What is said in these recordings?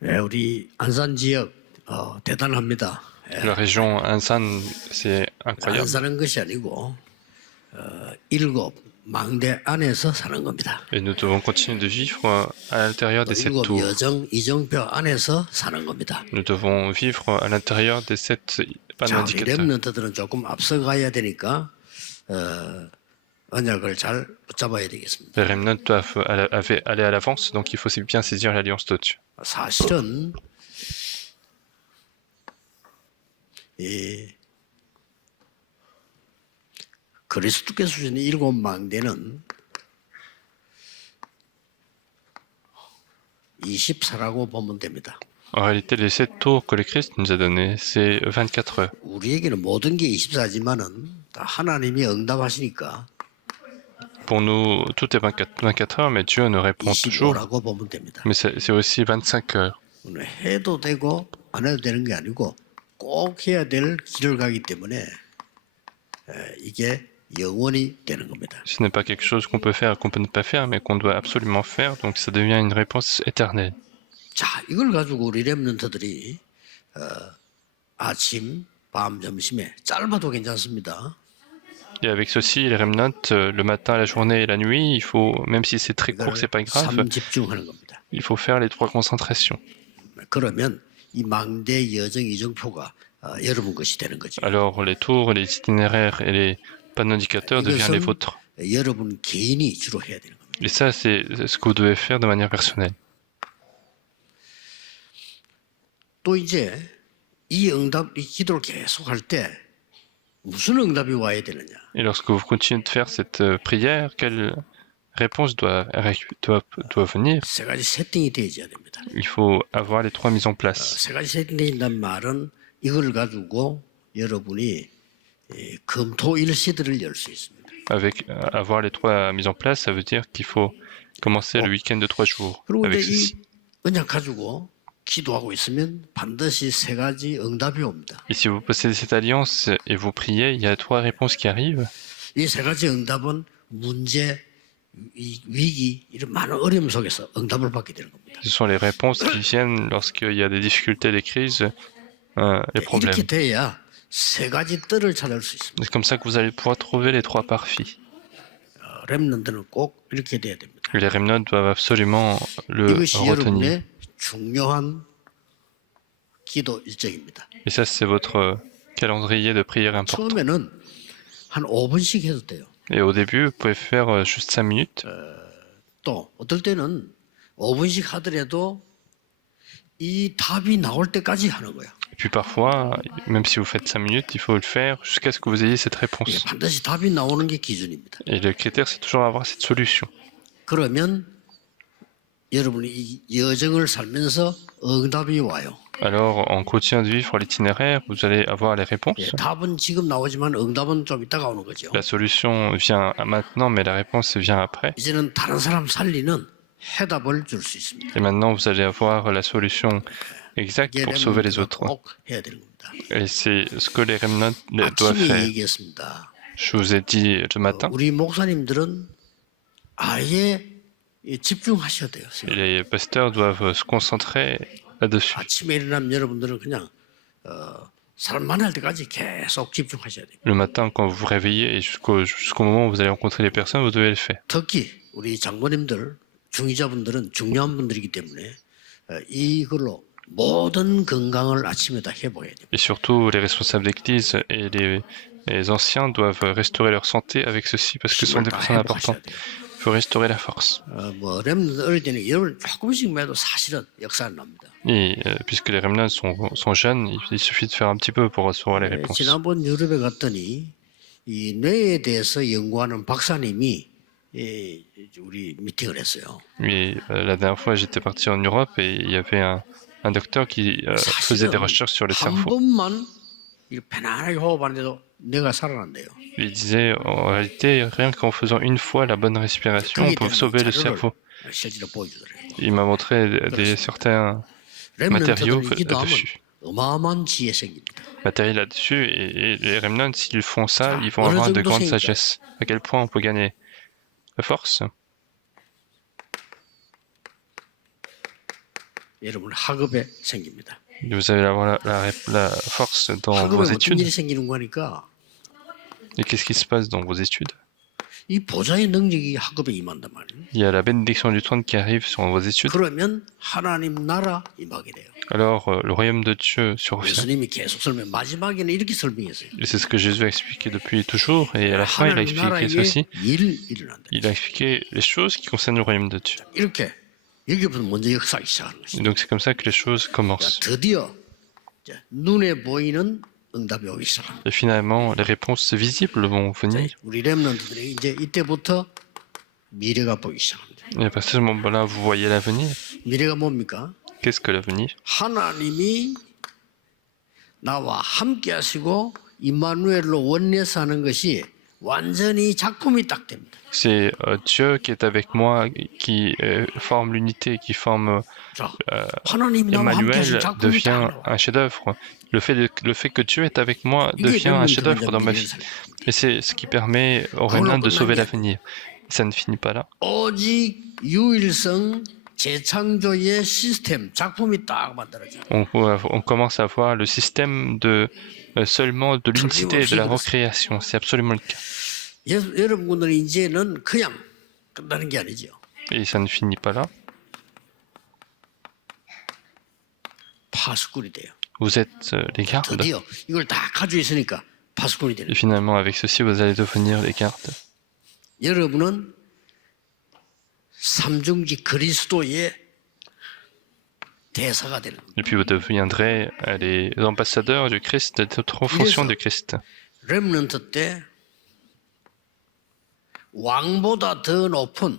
우리 안산 지역 대단합니다. La région Ansan, c'est 안 incroyable. 사는 것이 아니고 7망대 안에서 사는 겁니다. Et nous devons continuer de vivre à l'intérieur 또 des 7 7 tours. 여정 이정표 안에서 사는 겁니다. Nous devons vivre à l'intérieur des 7 panneaux 자, 우리 indicateurs. 렘넌트들은 조금 앞서가야 되니까 언약을 잘 붙잡아야 되겠습니다. Les remnants doivent aller à l'avance, donc il faut bien saisir l'alliance d'Au-dessus. 사실은 이 그리스도께서 주신 7망대는 24라고 보면 됩니다. En réalité, les 7 tours que le Christ nous a donnés, c'est 24 heures. 우리에게는 모든 게 24지만은 다 하나님이 응답하시니까 Pour nous, tout est 24 heures, mais Dieu nous répond toujours. 25라고 보면 됩니다. Mais c'est aussi 25 heures. 해도 되고 안 해도 되는 게 아니고 꼭 해야 될 길을 가기 때문에 이게 영원히 되는 겁니다. Ce n'est pas quelque chose qu'on peut faire, qu'on peut ne pas faire, mais qu'on doit absolument faire, donc ça devient une réponse éternelle. 자, 이걸 가지고 우리 렘넌트들이 아침, 밤, 점심에 짧아도 괜찮습니다. Et avec ceci, les remnants, le matin, la journée et la nuit, il faut, même si c'est très court, c'est pas grave, 3집중하는 겁니다. il faut faire les 3 concentrations. 그러면 이 망대 여정 이정표가 여러분 것이 되는 거죠. Alors les tours, les itinéraires et les panneaux indicateurs deviennent les vôtres. 여러분 개인이 주로 해야 되는 겁니다. Et ça, c'est ce que vous devez faire de manière personnelle. 또 이제 이 기도를 계속 할 때 무슨 응답이 와야 되느냐? Et lorsque vous continuez de faire cette prière, quelle réponse doit venir? 세 가지 세팅이 되어야 됩니다. Il faut avoir les 3 mises en place. 세 가지 세팅된다는 말은 이걸 가지고 여러분이 금토일시들을 열 수 있습니다. Avec avoir les 3 mises en place, ça veut dire qu'il faut commencer le week-end de 3 jours 그리고 avec 이제 ceci. 이 언약 가지고 기도하고 있으면 반드시 세 가지 응답이 옵니다. Et si vous possédez cette alliance et vous priez, il y a 3 réponses qui arrivent. 이 세 가지 응답은 문제, 위기 이런 많은 어려움 속에서 응답을 받게 되는 겁니다. Ce sont les réponses qui viennent lorsqu'il y a des difficultés, des crises, les problèmes. 이렇게 돼야 세 가지 뜰을 찾을 수 있습니다. C'est comme ça que vous allez pouvoir trouver les 3 parfaits. 렘넌트는 꼭 이렇게 돼야 됩니다. Et les remnants doivent absolument le 이것이 retenir. 여러분의 중요한 기도 일정입니다. Et ça, c'est votre calendrier de prière important. 처음에는 한 5분씩 해도 돼요. Et au début, vous pouvez faire juste 5 minutes. 또 어떨 때는 5분씩 하더라도 이 답이 나올 때까지 하는 거예요. Et puis parfois, même si vous faites 5 minutes, il faut le faire jusqu'à ce que vous ayez cette réponse. 반드시 답이 나오는 게 기준입니다. Et le critère, c'est toujours avoir cette solution. 그러면 여러분이 이 여정을 살면서 응답이 와요. Alors, en continuant de vivre l'itinéraire, vous allez avoir les réponses. 답은 지금 나오지만 응답은 좀 이따가 오는 거죠. La solution vient maintenant, mais la réponse vient après. 이제는 다른 사람 살리는 해답을 줄 수 있습니다. Et maintenant, vous allez avoir la solution exacte pour sauver les autres. 꼭 해야 되는 겁니다. Et c'est ce que les remnants doivent 아침에 faire. 얘기했습니다. Je vous ai dit ce matin, 우리 목사님들은 아예 집중하셔야 돼요. et les pasteurs doivent se concentrer là-dessus. 아침에 일어나면 여러분들은 그냥 사람 만날 때까지 계속 집중하셔야 돼요. Le matin, quand vous vous réveillez et jusqu'au moment où vous allez rencontrer les personnes, vous devez le faire. 특히 우리 장로님들, 중위자분들은 중요한 분들이기 때문에 이걸로 모든 건강을 아침에 다 회복해야 돼요. Et surtout, les responsables d'église et les anciens doivent restaurer leur santé avec ceci parce que ce sont des personnes importantes. Il faut restaurer la force. 뭐 렘넌트 어릴 때는 여러분 조금씩 해도 사실은 역사를 납니다. Et puisque les remnants sont jeunes, il suffit de faire un petit peu pour recevoir les réponses. 지난번 유럽에 갔더니 이 뇌에 대해서 연구하는 박사님이 우리 미팅을 했어요. Mais la dernière fois, j'étais parti en Europe et il y avait un docteur qui faisait des recherches sur le 한 cerveau. 번만 편안하게 호흡하는데도 뇌가 살아난대요. Il disait, en réalité, rien qu'en faisant une fois la bonne respiration, on peut sauver le cerveau. 실제로 보여주더라고요. Il m'a montré certains matériaux 렘넌트들은 기도하면 là-dessus. 어마어마한 지혜 생깁니다. Matériel là-dessus, et les remnants, s'ils font ça, ils vont avoir de grandes sagesse. À quel point on peut gagner la force? 여러분 학업에 생깁니다. Vous allez avoir la force dans vos 학업에 어떤 études. 일이 생기는 거니까 Et qu'est-ce qui se passe dans vos études? 이 보좌의 능력이 학업에 임한단 말이에요. Il y a la bénédiction du trône qui arrive sur vos études. 그러면 하나님 나라 임하게 돼요. Alors, le royaume de Dieu survient. 예수님이 계속 설명 마지막에는 이렇게 설명했어요. Et c'est ce que Jésus a expliqué depuis toujours. Et à la fin, il a 하나님 expliqué 나라에 ceci. 일어난다. Il a expliqué les choses qui concernent le royaume de Dieu. 이렇게 여기부터 먼저 역사하기 시작하는 Et 것이죠. donc, c'est comme ça que les choses 자, commencent. 드디어 이제 눈에 보이는 응답이 오기 시작합니다. Et finalement, les réponses visibles vont venir. 우리 렘넌트들이 이제 이때부터 미래가 보이기 시작합니다. Et à partir de ce moment-là, vous voyez l'avenir. 미래가 뭡니까? Qu'est-ce que l'avenir? 하나님이 나와 함께 하시고 임마누엘로 원내서 하는 것이 완전히 작품이 딱 됩니다. C'est Dieu qui est avec moi, qui forme l'unité, qui forme 자, 하나님이 나와 함께 하신 Emmanuel 작품이 딱 devient 나와. un chef-d'œuvre. Le fait que Dieu est avec moi 이게 devient un 렘넌트가 chef-d'œuvre dans ma vie. Et c'est ce qui permet au remnant de sauver l'avenir. Ça ne finit pas là. 오직 유일성 재창조의 시스템 작품이 딱 만들어져. On commence à voir le système de seulement de l'unicité et de la recréation. C'est absolument le cas. 여러분들은 이제는 그냥 끝나는 게 아니죠. Et ça ne finit pas là. 파수꾼이 돼요. Vous êtes les gardes. 드디어 이걸 다 가지고 있으니까 파수꾼이 되는 Et 거예요. finalement, avec ceci, vous allez devenir les gardes. 여러분은 삼중지 그리스도의 대사가 되는 거예요. Et puis vous deviendrez les ambassadeurs du Christ, des autres fonctions du Christ. 렘넌트 때 왕보다 더 높은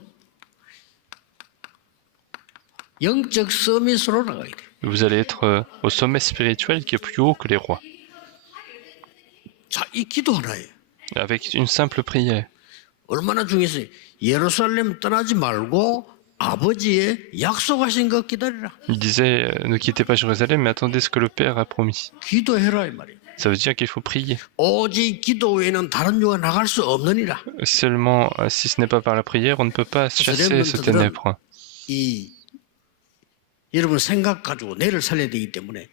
영적 서밋으로 나가야 돼요. Vous allez être au sommet spirituel qui est plus haut que les rois. 자, 이 기도 하나예요. Avec une simple prière. 얼마나 중요했어요. 예루살렘 떠나지 말고 아버지의 약속하신 것 기다리라. Il disait, ne quittez pas Jérusalem, mais attendez ce que le Père a promis. 기도해라 이 말이에요. Ça veut dire qu'il faut prier. 오직 기도 외에는 다른 유가 나갈 수 없느니라. Seulement, si ce n'est pas par la prière, on ne peut pas chasser ce ténèbre. 이 여러분 생각 가지고 내를 살려야 되기 때문에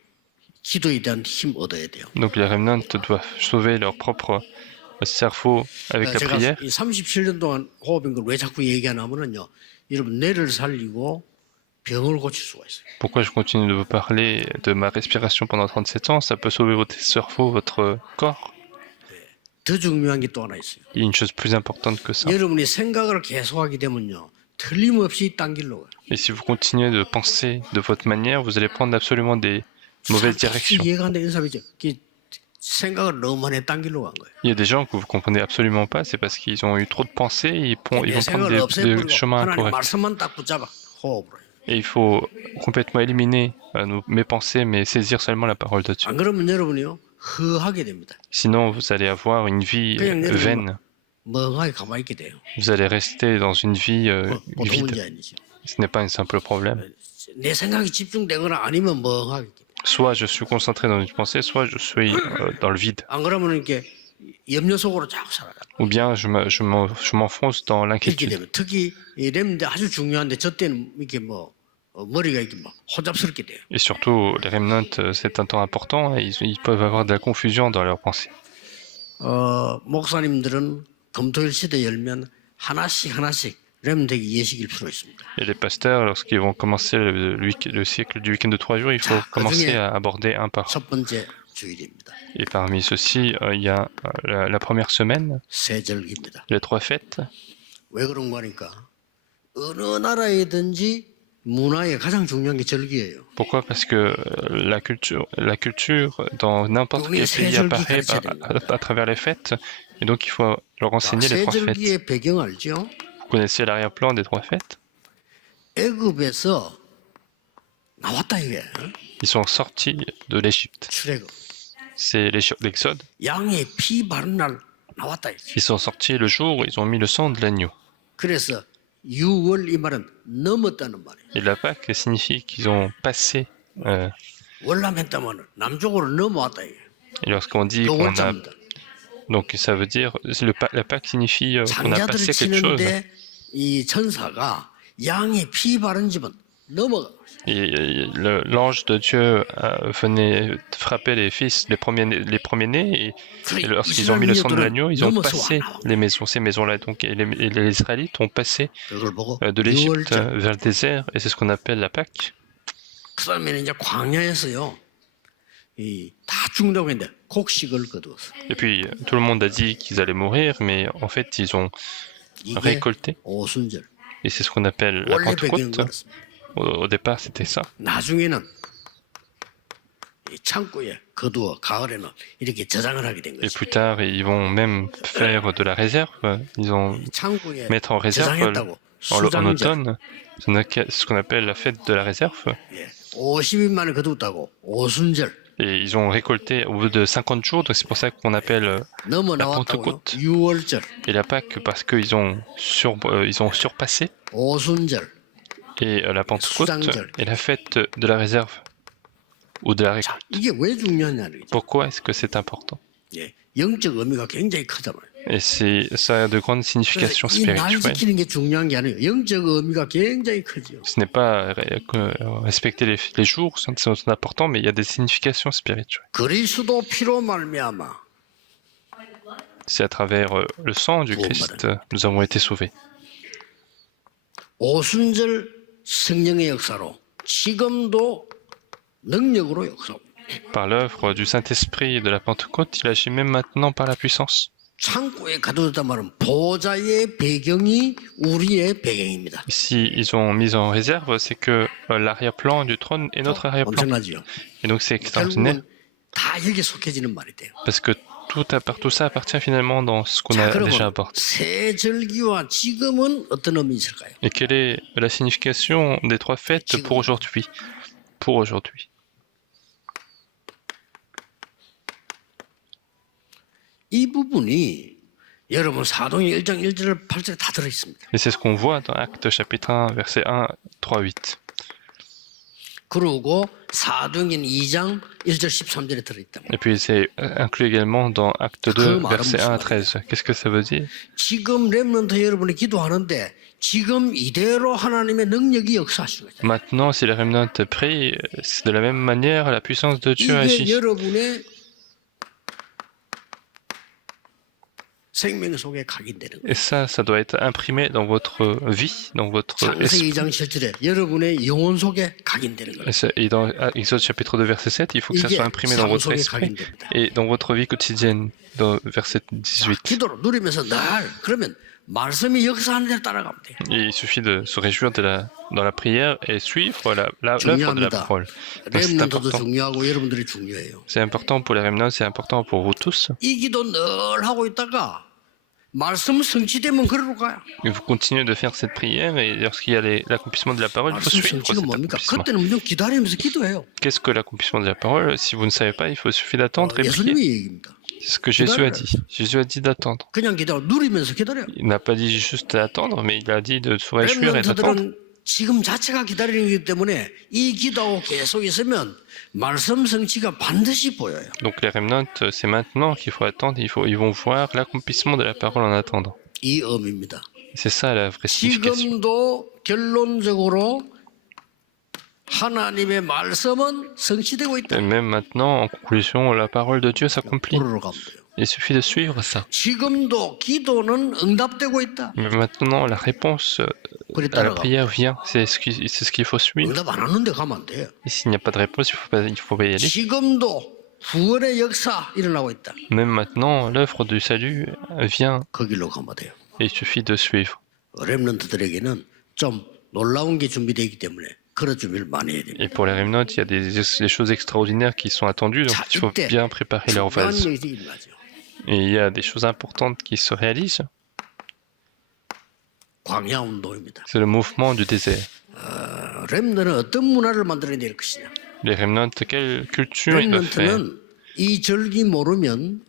기도에 대한 힘 얻어야 돼요. Donc les remnants doivent sauver leur propre cerveau avec la 제가 prière. 이 37년 동안 호흡인 걸 왜 자꾸 얘기하냐면요. 여러분 뇌를 살리고 병을 고칠 수가 있어요. Pourquoi je continue de vous parler de ma respiration pendant 37 ans? Ça peut sauver votre cerveau, votre corps. 더 중요한 게 또 하나 있어요. Il y a une chose plus importante que ça. 여러분이 생각을 계속하게 되면요. 틀림없이 딴 길로 가요. Et si vous continuez de penser de votre manière, vous allez prendre absolument des mauvaises directions. 이해가 안 되는 사람이죠. 생각을 너무 많이 딴 길로 간 거예요. Il y a des gens que vous comprenez absolument pas, c'est parce qu'ils ont eu trop de pensées, ils vont 내 prendre 생각을 des 없애버리고 chemins 하나님 incorrects. 말씀만 딱 붙잡아 호흡으로. Et il faut complètement éliminer mes pensées, mais saisir seulement la parole de Dieu. 안 그러면 여러분이요 허하게 됩니다. Sinon, vous allez avoir une vie vaine. 멍하게 가만히 있게 돼요. Vous allez rester dans une vie 보통 문제 vide. 아니죠. Ce n'est pas un simple problème. 내 생각이 집중되거나 아니면 멍하게. Soit je suis concentré dans une pensée, soit je suis dans le vide. 안 그러면 이렇게 염려 속으로 자꾸 살아가. Ou bien je m'enfonce dans 이렇게 l'inquiétude. 되면 특히 이 렘인데 아주 중요한데 저 때는 이렇게 머리가 이렇게 막 혼잡스럽게 돼요. Et surtout, les remnants, c'est un temps important, et ils peuvent avoir de la confusion dans leurs pensées. 목사님들은 금토일 시대 열면 하나씩 렘되기 예식일 필요 있습니다. Et les pasteurs, lorsqu'ils vont commencer le cycle du week-end de 3 jours, il faut commencer à aborder un par un. 첫 번째 주일입니다. Et parmi ceux-ci, il y a la première semaine, 새 절기입니다. les 3 fêtes. 왜 그런 거니까 어느 나라에든지 문화의 가장 중요한 게 절기예요. Pourquoi? Parce que la culture dans n'importe quel pays apparaît à travers les fêtes, et donc il faut leur enseigner les 3 새 fêtes. 절기의 배경 알죠? Vous connaissez l'arrière-plan des 3 fêtes? 애굽에서 나왔다 이게. Ils sont sortis de l'Égypte. 출애굽. C'est l'Exode. 양의 피 바른 날 나왔다 이게. Ils sont sortis le jour où ils ont mis le sang de l'agneau. 그래서 6월 이 말은 넘었다는 말이에요. Et la Pâque signifie qu'ils ont passé. 월남했다면 남쪽으로 넘어왔다 이게. Et lorsqu'on dit 그 qu'on a. 월자입니다. Donc ça veut dire. La Pâque signifie qu'on a 장자들을 passé quelque chose. 치는데 이 천사가 양의 피 바른 집은 넘어가. L'ange de Dieu venait frapper les fils, les premiers-nés, et lorsqu'ils ont mis le sang de l'agneau, ils ont passé les maisons, ces maisons-là. Donc, et les Israélites ont passé 그걸 보고 de l'Égypte 6월절. vers le désert, et c'est ce qu'on appelle la Pâque. 그다음에는 이제 광야에서요. 다 죽는다고 했는데 곡식을 거두었어. Et puis, tout le monde a dit qu'ils allaient mourir, mais en fait, ils ont 이게 récolté, 오순절. et c'est ce qu'on appelle la 원래 배경은 Pentecôte. 그렇습니다. Au départ, c'était ça. 나중에는 이 창고에 거두어 가을에는 이렇게 저장을 하게 된 Et 거지. plus tard, ils vont même faire de la réserve. Ils vont 창고에 mettre en réserve 저장했다고 en 수장절. automne ce qu'on appelle la fête de la réserve. 50일 만에 거두었다고 오순절. Et ils ont récolté au bout de 50 jours, donc c'est pour ça qu'on appelle 넘어 la 나왔다고요. Pentecôte 6월절. et la Pâque, parce qu'ils ont, ils ont surpassé. 오순절. Et la Pentecôte 수장절. est la fête de la réserve ou de la 자, récolte. 이게 왜 중요하냐는 거죠. Pourquoi est-ce que c'est important? 예, 영적 의미가 굉장히 크잖아요. Et ça a de grandes significations 그래서 이 날 spirituelles. 지키는 게 중요한 게 아니에요. 영적 의미가 굉장히 크죠. Ce n'est pas respecter les jours, c'est important, mais il y a des significations spirituelles. 그리스도 피로 말미암아 C'est à travers le sang du Christ, nous avons été sauvés. 오순절 성령의 역사로 지금도 능력으로 역사하고 Par l'œuvre du Saint-Esprit et de la Pentecôte, il agit même maintenant par la puissance. 창고에 가두었단 말은 보좌의 배경이 우리의 배경입니다. Ici, ils ont mis en réserve, c'est que l'arrière-plan du trône est notre arrière-plan. 엄청나지요. Et donc c'est extraordinaire, 결국은 다 여기 속해지는 말이 돼요. parce que tout ça appartient finalement dans ce qu'on 자, a déjà 그러면 abordé. 새 절기와 지금은 어떤 의미 있을까요? Et quelle est la signification des trois fêtes pour aujourd'hui? Pour aujourd'hui. 이 부분이 여러분 사도행 1장 1절 8절에 다 들어 있습니다. Et c'est ce qu'on voit dans Actes chapitre 1, verset 1, 3, 8. 그리고 사도행전 2장 1절 13절에 들어 있다. Et puis c'est inclus également dans Acte 2, verset 1 à 13. Qu'est-ce que ça veut dire? 지금 렘넌트 여러분이 기도하는데 지금 이대로 하나님의 능력이 역사하시는 거죠. Maintenant, si les remnants prient, c'est de la même manière, la puissance de Dieu 이게 agit. 여러분의 생명 속에 각인되는 거예요. Et ça doit être imprimé dans votre vie, dans votre 창세기 esprit. 2장 7절에 여러분의 영혼 속에 각인되는 거예요. Et dans Exode chapitre 2, verset 7, il faut que ça 이게 soit imprimé dans 삶 votre 속에 esprit 각인됩니다. et dans votre vie quotidienne, dans verset 18. 기도로 누리면서 늘 그러면 말씀이 역사하는 대로 따라가면 돼요. Et il suffit de se réjouir dans la prière et suivre l'œuvre de la 중요합니다. parole. Donc, c'est 렘넌트도 important. 중요하고 여러분들이 중요해요. C'est important pour les remnants, c'est important pour vous tous. 이 기도 늘 하고 있다가 말씀 성취되면 그러러 가요. Et vous continuez de faire cette prière et lorsqu'il y a l'accomplissement de la parole, il faut 말씀 suivre 성취가 cet 뭡니까? accomplissement. 그때는 무조건 기다리면서 기도해요. Qu'est-ce que l'accomplissement de la parole? Si vous ne savez pas, il faut suffit d'attendre et prier. 예수님이 얘기입니다. C'est ce que Jésus a dit. Jésus a dit d'attendre. 그냥 기다려 누리면서 기다려요. Il n'a pas dit juste d'attendre, mais il a dit de se réjouir et d'attendre. 렘넌트들은 지금 자체가 기다리는 거기 때문에 이 기도하고 계속 있으면 말씀 성취가 반드시 보여요. Donc les remnants, c'est maintenant qu'il faut attendre. Ils vont voir l'accomplissement de la parole en attendant. 이 의미입니다. C'est ça la vraie signification. 지금도 결론적으로 하나님의 말씀은 성취되고 있다. Et même maintenant, en conclusion, la parole de Dieu s'accomplit. 그러러 가면 돼요. Il suffit de suivre ça. 지금도 기도는 응답되고 있다. Mais maintenant, la réponse 그래 à la 따라가. prière vient. C'est ce qu'il faut suivre. 응답 안 하는데 가면 안 돼요. Et s'il n'y a pas de réponse, il faut pas y aller. 지금도 구원의 역사 일어나고 있다. Même maintenant, l'œuvre du salut vient 그 길로 가면 돼요. et il suffit de suivre. 렘넌트들에게는 좀 놀라운 게 준비되어 있기 때문에 그런 준비를 많이 해야 됩니다. Et pour les remnants, il y a des choses extraordinaires qui sont attendues, donc 자, il faut 이때 bien préparer leur 중요한 vase. 일이 일어나죠. Et il y a des choses importantes qui se réalisent. 광야 운동입니다. C'est le mouvement du désert. 렘넌트는 어떤 문화를 만들어낼 것이냐. Les remnants, quelle culture ils doivent faire? 렘넌트는 이 절기 모르면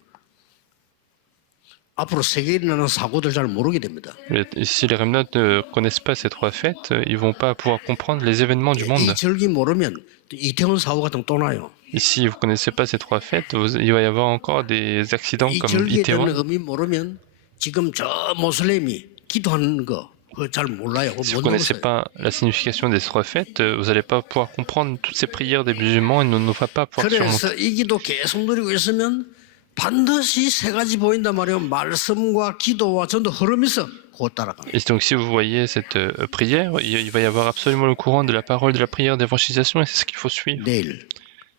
앞으로 세계에 일어나는 사고들 잘 모르게 됩니다. Mais si les remnants ne connaissent pas ces trois fêtes, ils vont pas pouvoir comprendre les événements du monde. 이 절기 모르면 이태원 사고 같은 거 또 나요. Et si vous connaissez pas ces trois fêtes, il va y avoir encore des accidents 이 comme 절기에 대한 Itaewon. 의미 모르면 지금 저 모슬렘이 기도하는 거 그거 잘 몰라요. 그거 Si vous 못 ne connaissez 넘었어요. pas la signification des retraites, vous n'allez pas pouvoir comprendre toutes ces prières des musulmans et ne va pas pouvoir 그래서 surmonter. 이 기도 계속 누리고 있으면 반드시 세 가지 보인단 말이에요. 말씀과 기도와 전도 흐름이 있어. 그거 따라가는. Et donc si vous voyez cette prière, il va y avoir absolument le courant de la parole, de la prière, d'évangélisation, et c'est ce qu'il faut suivre. 내일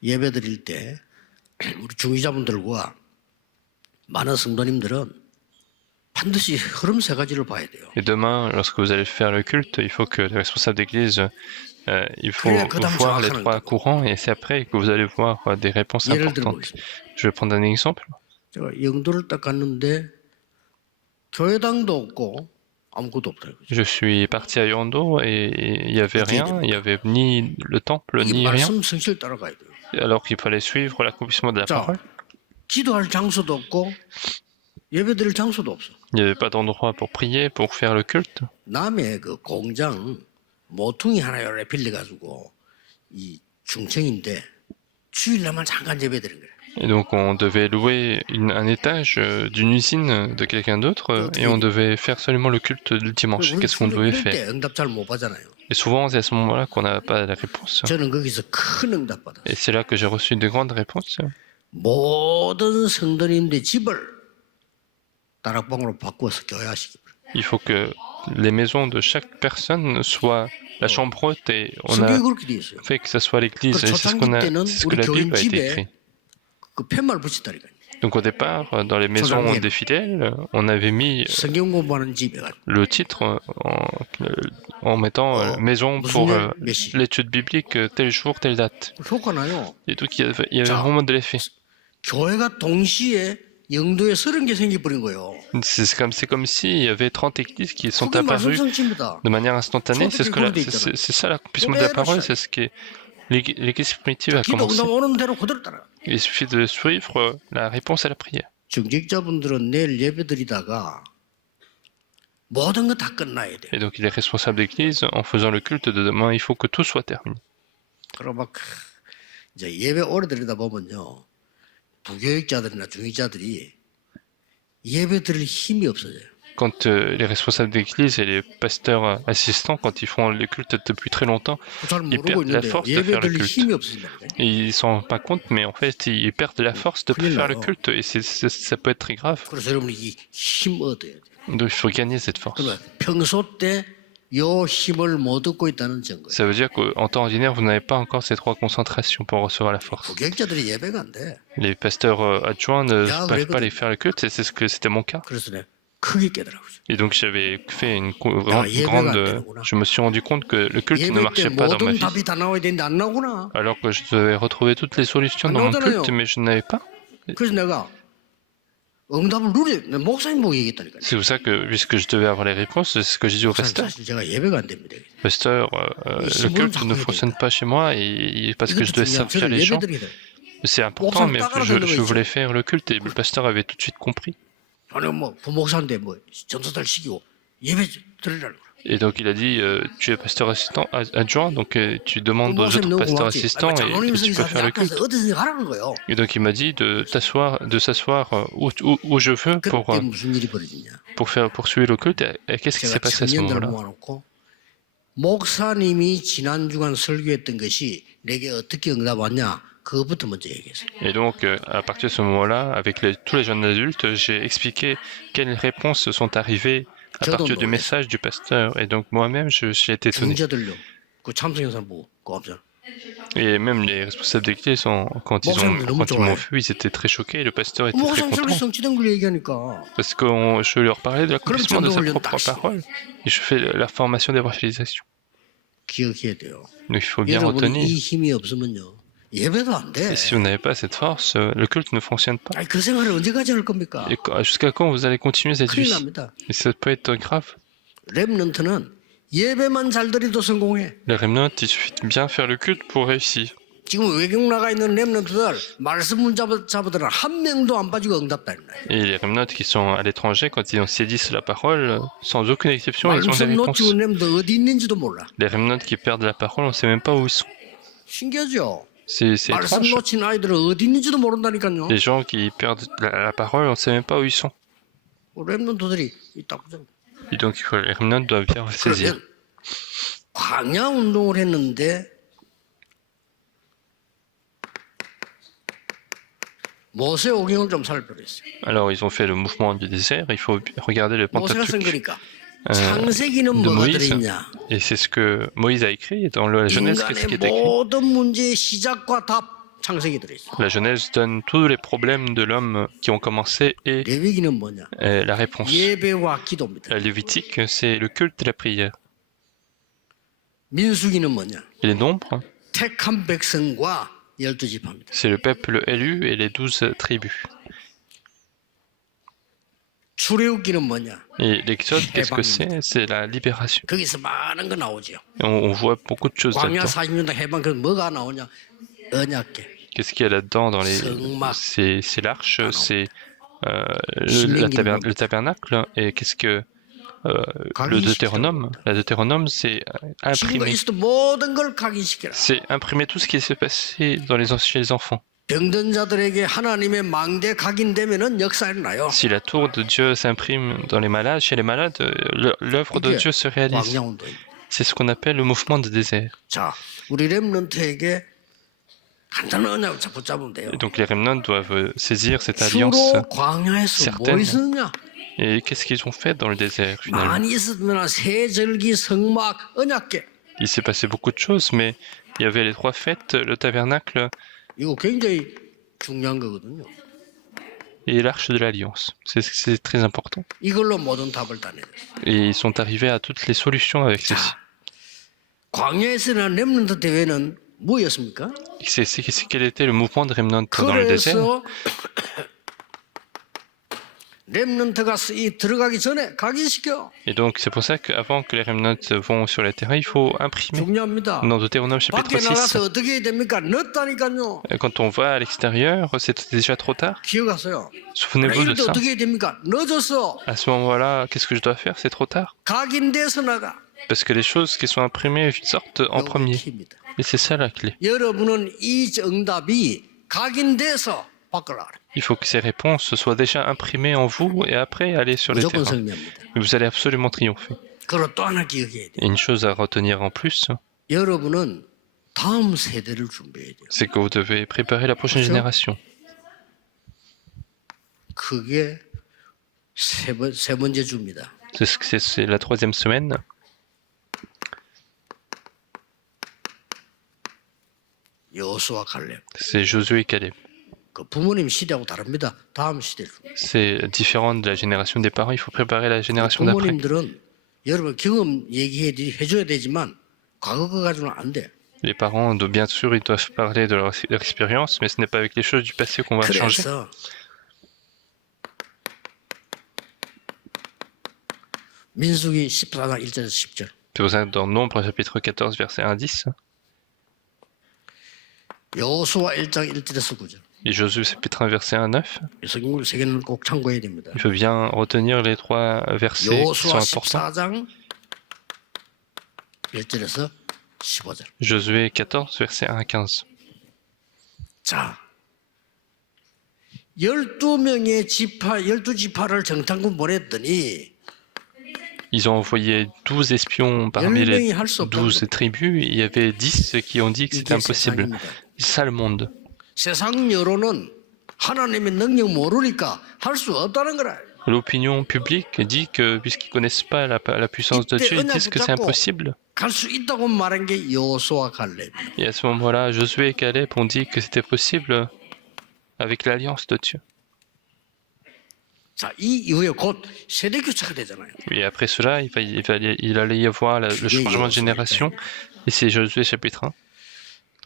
예배 드릴 때 우리 중위자분들과 많은 성도님들은 반드시 흐름 세 가지를 봐야 돼요. Et demain, lorsque vous allez faire le culte, il faut que les responsables d'église, il faut voir les trois courants, et c'est après que vous allez voir des réponses 예를 importantes. 들어보겠습니다. Je vais prendre un exemple. 제가 영도를 딱 갔는데 교회당도 없고 아무것도 없더라고요. Je suis parti à Yondo et il n'y avait rien, il n'y avait ni le temple, 이 ni rien, 말씀 성실 따라가야 돼요. alors qu'il fallait suivre l'accomplissement de la 자, parole. 기도할 장소도 없고 예배드릴 장소도 없어. Il n'y avait pas d'endroit pour prier, pour faire le culte. 남의 그 공장 모퉁이 하나 요래 빌려가지고 이 중층인데 주일날만 잠깐 예배드린 거예요. Et donc on devait louer un étage d'une usine de quelqu'un d'autre et on devait faire seulement le culte le dimanche. Qu'est-ce qu'on devait 이럴 faire? 때 응답 잘 못 받잖아요. Et souvent c'est à ce moment-là qu'on n'a pas la réponse. 저는 거기서 큰 응답 받았어요. Et c'est là que j'ai reçu de grandes réponses. 모든 성도님들의 집을 다락방으로 바꾸어서 교회하시기 바랍니다. Il faut que les maisons de chaque personne soient la chambre haute et on a 성경이 그렇게 돼 있어요. fait que ce soit l'église. Et c'est ce que la Bible a été écrit. 그 팻말 붙였다니까요. Donc au départ, dans les maisons des fidèles, on avait mis 성경 공부하는 집에 가지고 le titre en mettant maison pour l'étude biblique, tel jour, telle date. 효과 나요. Et donc il y avait vraiment de l'effet. 교회가 동시에 영도에 30개 생겨버린 거예요. C'est comme s'il y avait 30 églises qui sont 그게 말씀 apparues 성취입니다. de manière instantanée. C'est ça l'accomplissement de la parole, c'est ce que l'église primitive a 기도 commencé. 응답 오는 대로 그대로 따라. Il suffit de suivre la réponse à la prière. 정직자분들은 내일 예배드리다가 모든 거 다 끝나야 돼. Et donc il est responsable d'église, en faisant le culte de demain, il faut que tout soit terminé. 그럼 막 이제 예배 오래 드리다 보면요. 부교육자들이나 중위자들이 예배 드릴 힘이 없어져요. Quand les responsables d'église et les pasteurs assistants, quand ils font le culte depuis très longtemps, 잘 ils 모르고 perdent la 있는데 force de 예배 faire le 드릴 culte. 힘이 없어진다니까. Et ils s'en rendent pas compte, mais en fait, ils perdent la force de faire le culte. Et ça peut être très grave. 그래서 여러분이 이 힘 얻어야 돼. Donc il faut gagner cette force. 그러면 평소 때 요 힘을 못 얻고 있다는 증거예요. Ça veut dire qu'en temps ordinaire, vous n'avez pas encore ces trois concentrations pour recevoir la force. 부교육자들이 예배가 안 돼. Les pasteurs adjoints ne peuvent pas aller faire le culte, et c'est ce que c'était mon cas. 그래서 내가 크게 깨달았어요. Et donc j'avais fait une 예배가 안 되는구나. je me suis rendu compte que le culte ne 예배 때 marchait pas dans ma 모든 vie. 답이 다 나와야 되는데 안 나오구나. Alors que je devais retrouver toutes les solutions dans mon culte, mais je n'avais pas. 그래서 내가 응답을 누려. 내 목사님 보고 얘기했다니까요. C'est pour ça que, puisque je devais avoir les réponses, c'est ce que j'ai dit au pasteur. 사실 제가 예배가 안 됩니다. Pasteur, le culte ne fonctionne pas chez moi et parce que je dois servir les gens. C'est important, mais je voulais faire le culte et le pasteur avait tout de suite compris. 저는 뭐 부목사인데 뭐 전도사를 시키고 예배 드리라고. Et donc il a dit, tu es pasteur assistant adjoint, donc tu demandes aux autres pasteurs assistants et tu peux faire le culte. 어디든지 가라는 거예요. Et donc il m'a dit de s'asseoir où je veux 그때 무슨 일이 벌어지냐? pour poursuivre le culte. Et qu'est-ce qui s'est 제가 passé à ce 청년들을 moment-là? 모아놓고 목사님이 지난 주간 설교했던 것이 내게 어떻게 응답 왔냐? 그것부터 먼저 얘기했어요. Et donc, à partir de ce moment-là, avec tous les jeunes adultes, j'ai expliqué quelles réponses sont arrivées à partir du message du pasteur. Et donc, moi-même, j'ai été étonné. 중자들요. 그 참석 영상 보고 고맙잖아. Et même les responsables d'église, quand ils m'ont vu, ils étaient très choqués. Et le pasteur était très 목사님 content. 성취된 걸 얘기하니까. Parce que je leur parlais de l'accomplissement de sa propre parole. Et je fais la formation d'évangélisation. 기억해야 돼요. Donc, il faut bien 여러분이 retenir. 이 힘이 없으면요. 예배도 안 돼. Et si vous n'avez pas cette force, le culte ne fonctionne pas. 아니, 그 생활을 언제까지 할 겁니까? Et jusqu'à quand vous allez continuer cette 큰일 vie? 납니다. Et ça peut être grave. 렘넌트는 예배만 잘 드려도 성공해. Les remnants, il suffit de bien faire le culte pour réussir. 지금 외국 나가 있는 렘넌트들 말씀 잡아들은 한 명도 안 빠지고 응답다. Et les remnants qui sont à l'étranger, quand ils saisissent la parole, sans aucune exception, ils ont des 말씀 réponses. 놓치고 렘넌트 어디 있는지도 몰라. Les remnants qui perdent la parole, on ne sait même pas où ils sont. 신기하죠? C'est 말씀 étrange. 놓친 아이들은 어디 있는지도 모른다니까요. Les gens qui perdent la parole, on ne sait même pas où ils sont. 렘넌트들이 있다고. Et donc les remnants doivent bien saisir. 그러면 광야 운동을 했는데 모세 오경을 좀 살펴보겠어요. Alors ils ont fait le mouvement du désert, il faut regarder le 모세가 쓴 Pentateuque 거니까 창세기는 de 뭐가 Moïse. 들어있냐? Et c'est ce que Moïse a écrit. Dans la Genèse, qu'est-ce qui 인간의 est écrit? 모든 문제의 시작과 답 창세기 들어있어. La Genèse donne tous les problèmes de l'homme qui ont commencé et 레위기는 뭐냐? la réponse. 예배와 기도입니다. La Lévitique, c'est le culte de la prière. 민수기는 뭐냐? Et les nombres, 택한 백성과 12지파입니다. c'est le peuple élu et les 12 tribus. 출애굽기는 뭐냐? Et l'Exode, qu'est-ce que c'est? C'est la libération. 거기서 많은 거 나오죠. Et on voit beaucoup de choses 광야 là-dedans. 40년 해방 그 뭐가 나오냐? 언약궤. Qu'est-ce qu'il y a là-dedans dans les... C'est l'arche, c'est le tabernacle. Et qu'est-ce que le Deutéronome? La Deutéronome, c'est 지금도 imprimer. 있어도 모든 걸 각인시켜라. C'est imprimer tout ce qui s'est passé chez les enfants. 병든 자들에게 하나님의 망대 각인되면은 역사 일어나요. Si la tour de Dieu s'imprime dans les malades, chez les malades, l'œuvre de Dieu se réalise. 광야 운동. C'est ce qu'on appelle le mouvement de désert. 자, 우리 렘넌트에게 간단한 언약을 붙잡으면 돼요. Et donc les remnants doivent saisir cette alliance 주로 광야에서 뭐 certaine. 있었냐? Et qu'est-ce qu'ils ont fait dans le désert finalement? 많이 있었으면 세절기, 성막, 언약궤. Il s'est passé beaucoup de choses, mais il y avait les 3 fêtes, le tabernacle 이거 굉장히 중요한 거거든요. et l'arche de l'alliance. C'est très important. 이걸로 모든 답을 다 내렸어요. Et ils sont arrivés à toutes les solutions avec ceci. 자, 광야에서는 렘넌트 대회는 뭐였습니까? Quel était le mouvement de remnant dans le désert? 그래서 렘넌트가 들어가기 전에 각인시켜. Et donc c'est pour ça qu'avant que les remnants vont sur le terrain, il faut imprimer. 중요합니다. Dans Deutéronome chapitre 밖에 6, 나가서 어떻게 해야 됩니까? 늦다니까요. quand on va à l'extérieur, c'est déjà trop tard. 기억하세요. Souvenez-vous de 이럴 때 ça. 어떻게 해야 됩니까? 늦었어. À ce moment-là, qu'est-ce que je dois faire? C'est trop tard. 각인돼서 나가. Parce que les choses qui sont imprimées sortent en premier. 킵니다. Et c'est ça la clé. 여러분은 이 정답이 각인돼서 바꾸라 그래. Il faut que ces réponses soient déjà imprimées en vous et après aller sur les 무조건 terrains. 승리합니다. Mais vous allez absolument triompher. 그리고 또 하나 기억해야 돼. Et une chose à retenir en plus, 여러분은 다음 세대를 준비해야 돼요. c'est que vous devez préparer la prochaine génération. 그게 세 번째 주입니다. C'est la 3e semaine. 여호수아 갈렙. C'est Josué et Caleb. 그 부모님 시대하고 다릅니다. 다음 시대를. C'est différent de la génération des parents. Il faut préparer la génération d'après. 부모님들은 여러분 경험 해줘야 되지만 과거 거 가지고는 안 돼. Les parents, bien sûr, ils doivent parler de leur expérience, mais ce n'est pas avec les choses du passé qu'on va changer. 그래서 민수기 14장 1절에서 10절. C'est pour ça que dans Nombre chapitre 14 verset 1 à 10 여호수아 1장 1절에서 9절. et Josué chapitre 1 verset 1 à 9, 성경을 세 개는 꼭 참고해야 됩니다. il faut bien retenir les 3 versets qui sont 여호수아 importants. 14장 1절에서 15절. Josué 14 verset 1 à 15. 자, 12명의 지파, 12지파를 정탐꾼 보냈더니 Ils ont envoyé 12 espions parmi les 10명이 할 수 없다는 12 tribus. Il y avait 10 qui ont dit que c'était 이게 impossible. 세상입니다. C'est ça le monde. 세상 여론은 하나님의 능력 모르니까 할 수 없다는 거라. L'opinion publique dit que puisqu'ils ne connaissent pas la puissance de Dieu, ils disent que c'est impossible. 갈 수 있다고 말한 게 여호수아 갈렙. Et à ce moment-là, Josué et Caleb ont dit que c'était possible avec l'alliance de Dieu. 자, 이 이후에 곧 세대 교체가 되잖아요. Et après cela, il allait y avoir le changement de génération. Et c'est Josué chapitre 1.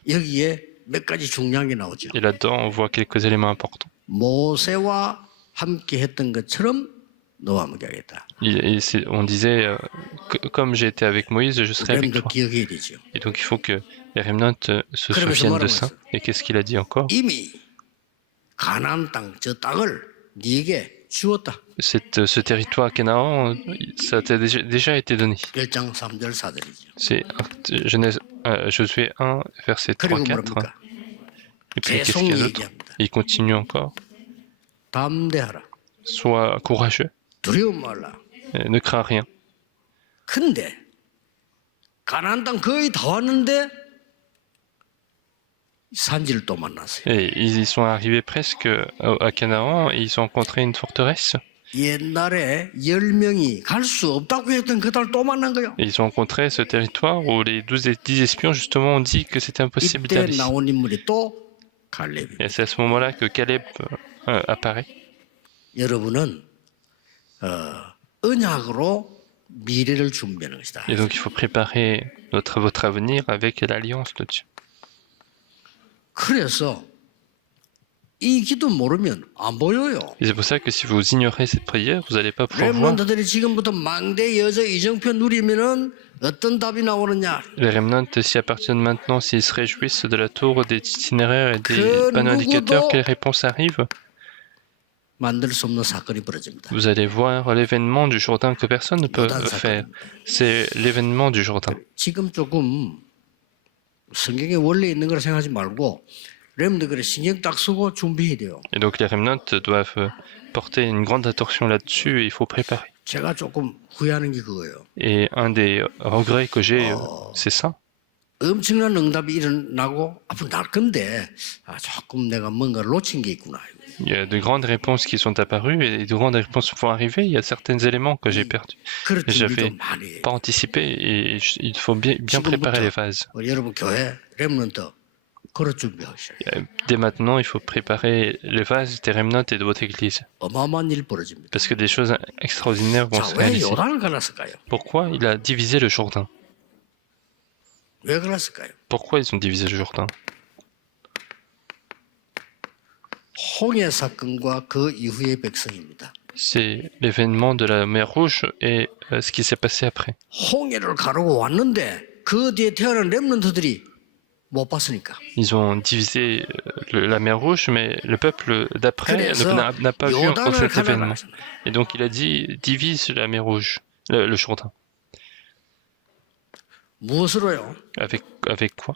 여기에 몇 가지 중요한 게 나오죠. Et là-dedans, on voit quelques éléments importants. 모세와 함께 했던 것처럼 너와 함께 하겠다. On disait, comme j'ai été avec Moïse, je serai avec 렘도 toi. 기억해야 되죠. Et donc il faut que les remnants se 그러면서 souviennent de 뭐라고 ça. 했어요? Et qu'est-ce qu'il a dit encore? 이미 가나안 땅, 저 땅을 네게 주었다. Ce territoire Canaan, ça t'a déjà été donné. 1장 3절 4절이죠. C'est Josué 1, verset 3, 그리고 4. 뭐랍니까? Et puis qu'est-ce 계속 qu'il y a d'autre? 얘기합니다. Il continue encore. 담대하라. Sois courageux, 두려움 말라. ne crains rien. 근데 가나안 땅 거의 다 왔는데 산지를 또 만났어요. Et ils y sont arrivés presque à Canaan et ils ont rencontré une forteresse. 옛날에 10명이 갈 수 없다고 했던 그 땅을 또 만난 거예요. Et ils ont rencontré ce territoire où les 10 espions justement ont dit que c'était impossible 이때 d'aller. 나온 인물이 또 갈렙입니다. Et c'est à ce moment-là que Caleb apparaît. 여러분은 언약으로 미래를 준비하는 것이다. Et donc il faut préparer votre avenir avec l'alliance de Dieu. 그래서 이 기도 모르면 안 보여요. Et c'est pour ça que si vous ignorez cette prière, vous n'allez pas pouvoir voir. 렘넌트들이 지금부터 망대 여저 이정표 누리면은 어떤 답이 나오느냐? Les remnants, si à partir de maintenant, s'ils se réjouissent de la tour, des itinéraires et des panneaux indicateurs, quelles réponses arrivent, 만들 수 없는 사건이 벌어집니다. vous allez voir l'événement du Jourdain que personne ne peut 요단 faire. 사건입니다. C'est l'événement du Jourdain. 지금 조금 성경에 원래 있는 걸 생각하지 말고 렘들이 신경 딱 쓰고 준비해야 돼요. Et donc les remnants doivent porter une grande attention là-dessus et il faut préparer. 제가 조금 후회하는 게 그거예요. Et un des regrets que j'ai, c'est ça. 엄청난 응답이 일어나고 앞으로 날 건데 조금 내가 뭔가를 놓친 게 있구나. Il y a de grandes réponses qui sont apparues et de grandes réponses vont arriver. Il y a certains éléments que j'ai perdus. 그럴 준비 J'avais 좀 많이 해요. pas anticipé et il faut bien préparer les phases. 여러분 교회 렘넌트 그럴 준비하셔요. Dès maintenant, il faut préparer les vases des remnants et de votre église. 어마어마한 일 벌어집니다. Parce que des choses extraordinaires vont se 자, 왜 réaliser. 요단을 갈랐을까요? Pourquoi il a divisé le Jourdain? 왜 갈랐을까요? Pourquoi ils ont divisé le Jourdain? 홍해 사건과 그 이후의 백성입니다. C'est l'événement de la mer Rouge et ce qui s'est passé après. 홍해를 가르고 왔는데 그 뒤에 태어난 렘넌트들이 못 봤으니까. Ils ont divisé la mer Rouge, mais le peuple d'après n'a pas vu encore cet événement. Et donc il a dit divise la mer Rouge, le Jourdain. 무엇으로요? Avec quoi?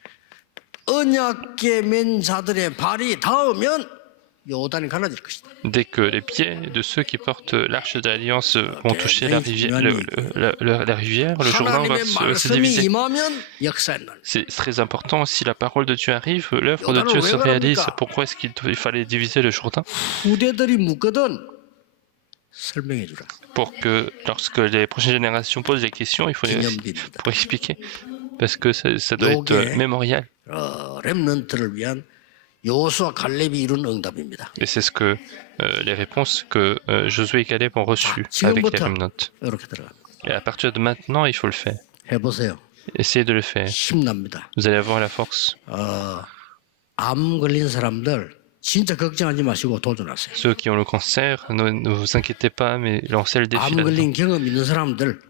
언약궤 맨 자들의 발이 닿으면 요단이 갈라질 것이다. Dès que les pieds de ceux qui portent l'arche de l'Alliance vont toucher la rivière, la rivière, le Jourdain va se diviser. 임하면 역사에 날. C'est très important. Si la parole de Dieu arrive, l'œuvre de Dieu se réalise. Pourquoi est-ce qu'il fallait diviser le Jourdain? 후대들이 묻거든 설명해 주라. Pour que, lorsque les prochaines générations posent des questions, il faut 기념비입니다. pour expliquer. Parce que ça doit être mémorial. 렘넌트를 위한 여호수아 갈렙이 이룬 응답입니다. Et c'est ce que les réponses que Josué et Caleb ont reçues avec les remnants. 이렇게 들어갑니다. Et à partir de maintenant, il faut le faire. 해보세요. Essayez de le faire. 힘납니다. Vous allez avoir la force. 암 걸린 사람들 진짜 걱정하지 마시고 도전하세요. Ceux qui ont le cancer, ne vous inquiétez pas, mais lancez le défi 암 là-dedans. 걸린 경험 있는 사람들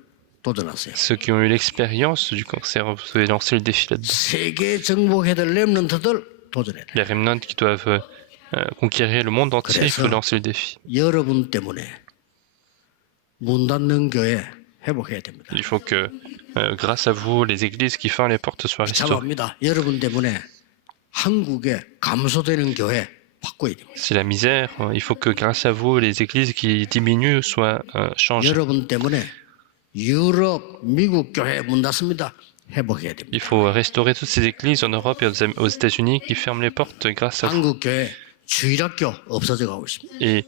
도전하세요. Ceux qui ont eu l'expérience du cancer, vous devez lancer le défi là-dedans. 세계 정복해야 될 렘넌트들 도전해야 돼요. Les remnants qui doivent conquérir le monde entier, il faut lancer le défi. 여러분 때문에 문 닫는 교회 회복해야 됩니다. Il faut que, grâce à vous, les églises qui ferment les portes soient restaurées. 참합니다. 여러분 때문에 한국에 감소되는 교회 바꿔야 됩니다. C'est la misère. Il faut que, grâce à vous, les églises qui diminuent soient changées. 여러분 때문에 유럽, 미국 교회 문 닫습니다. 회복해야 됩니다. Il faut restaurer toutes ces églises en Europe et aux États-Unis qui ferment les portes grâce à vous. 한국 교회 주일학교 없어져 가고 있습니다. Et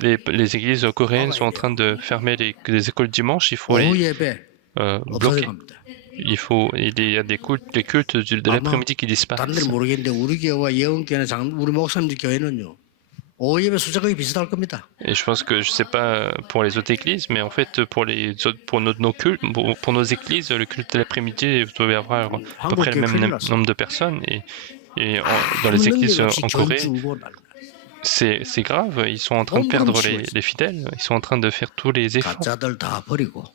les églises coréennes sont en train de fermer les écoles dimanche. Il faut 오후 les 예배 없어져 bloquer. 갑니다. Il y a des cultes de l'après-midi qui 다른 disparaissent. 데는 모르겠는데 우리 교회와 예언교회나 우리 목사님들 교회는요. 오후 예배 숫자가 비슷할 겁니다. Et je pense que je sais pas pour les autres églises, mais en fait pour nos cultes, pour nos églises, le culte de l'après-midi, vous devez avoir à peu près le même nombre de personnes. Et dans les églises en Corée, c'est grave. Ils sont en train de perdre les fidèles. Ils sont en train de faire tous les efforts. 가짜들 다 버리고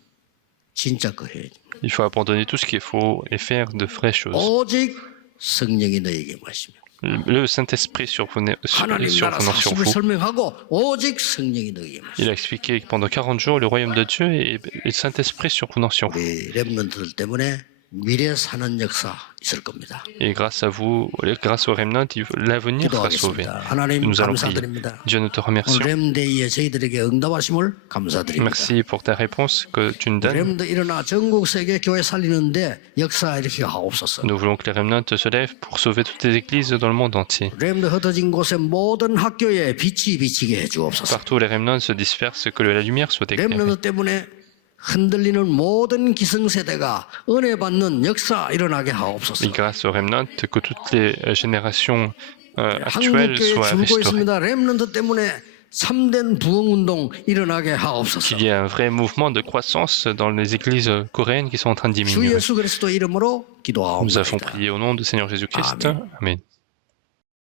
진짜 거 해야지. Il faut abandonner tout ce qui est faux et faire de vraies choses. 오직 성령이 너에게 마시며 Le Saint-Esprit survenant 하나님 나라 sur 40을 vous. 설명하고 오직 성령이 너에게 마시며 Il a expliqué pendant 40 jours le royaume de Dieu et le Saint-Esprit survenant sur vous. 우리 렘넌트들 때문에 미래 사는 역사 있을 겁니다. Et grâce à vous, grâce au remnant, l'avenir sera sauvé. 기도하겠습니다. 하나님 Nous allons prier. 감사드립니다. Dieu, nous te 오늘 remercions. 렘데이에 저희들에게 응답하심을 감사드립니다. Merci pour ta réponse que tu nous donnes. 렘데 일어나 전국 세계 교회 살리는데 역사 이렇게 하옵소서. Nous voulons que les remnants se lèvent pour sauver toutes les églises dans le monde entier. 렘데 흩어진 곳에 모든 학교에 빛이 비치게 해주옵소서. Partout où les remnants se dispersent, que la lumière soit éclairée. 렘넌트 때문에 흔들리는 모든 기성세대가 은혜 받는 역사 일어나게 하옵소서. Et grâce aux remnants, que toutes les générations actuelles 한국교회 soient 줄고 restaurées. 있습니다. 렘넌트 때문에 참된 부흥운동 일어나게 하옵소서. Qu'il y ait un vrai mouvement de croissance dans les églises coréennes qui sont en train de 주 diminuer. 예수 그리스도 이름으로 Nous avons 기도하옵나이다. prié au nom du Seigneur Jésus-Christ. Amen. Amen.